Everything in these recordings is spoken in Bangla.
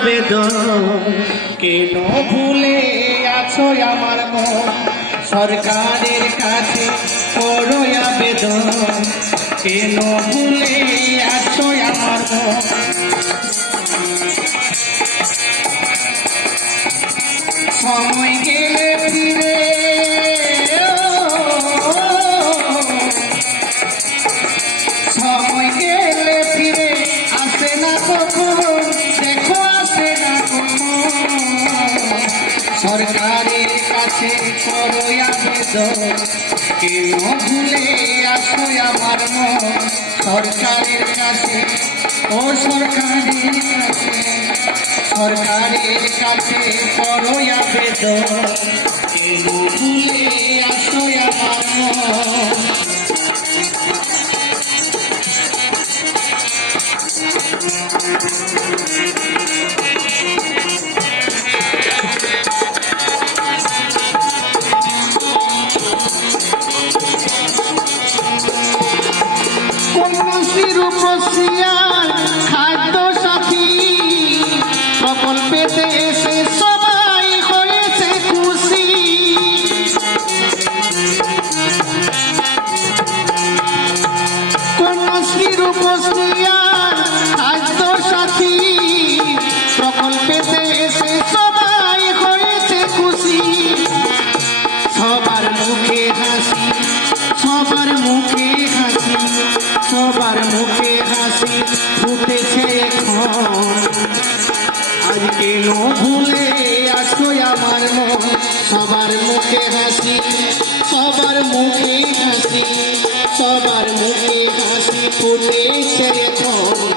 আবেদন। কেন ভুলে আছো আমার মন? সরকারের কাছে করো আবেদন। কেন ভুলে আছো আমার মন? সময় গেলে ফিরে কাছে করো আবেদন কেন ভুলে আসো আমার মন সরকারের কাছে, ও সরকারের কাছে সরকারের কাছে করো আবেদন কেন ভুলে আসো আমার মন উপসিয়ার খাদ্য সাথী প্রকল্পেতে এসে সবাই সবার মুখে হাসি ফুটেছে এখন। আজ কেন ভুলে আসো আমার মন? সবার মুখে হাসি, সবার মুখে হাসি, সবার মুখে হাসি ফুটেছে এখন।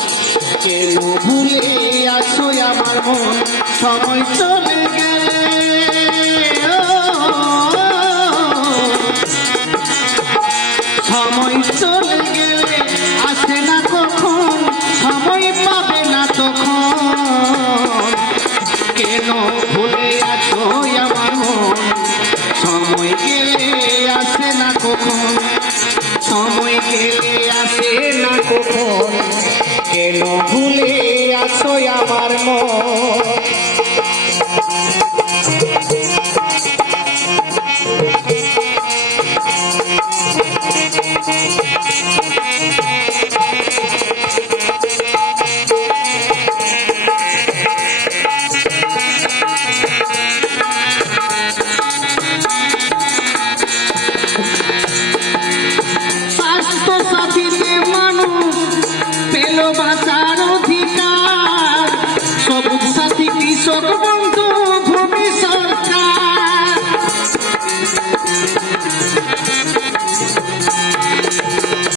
কেন ভুলে আসো আমার মন? সময় চলে গেলে কেন ভুলে আছো আমার সময় গেলে আসে না কখন? সময় গেলে আসে না কখন? কেন ভুলে আছো আমার মন? সবুজ সাথী কৃষক বন্ধু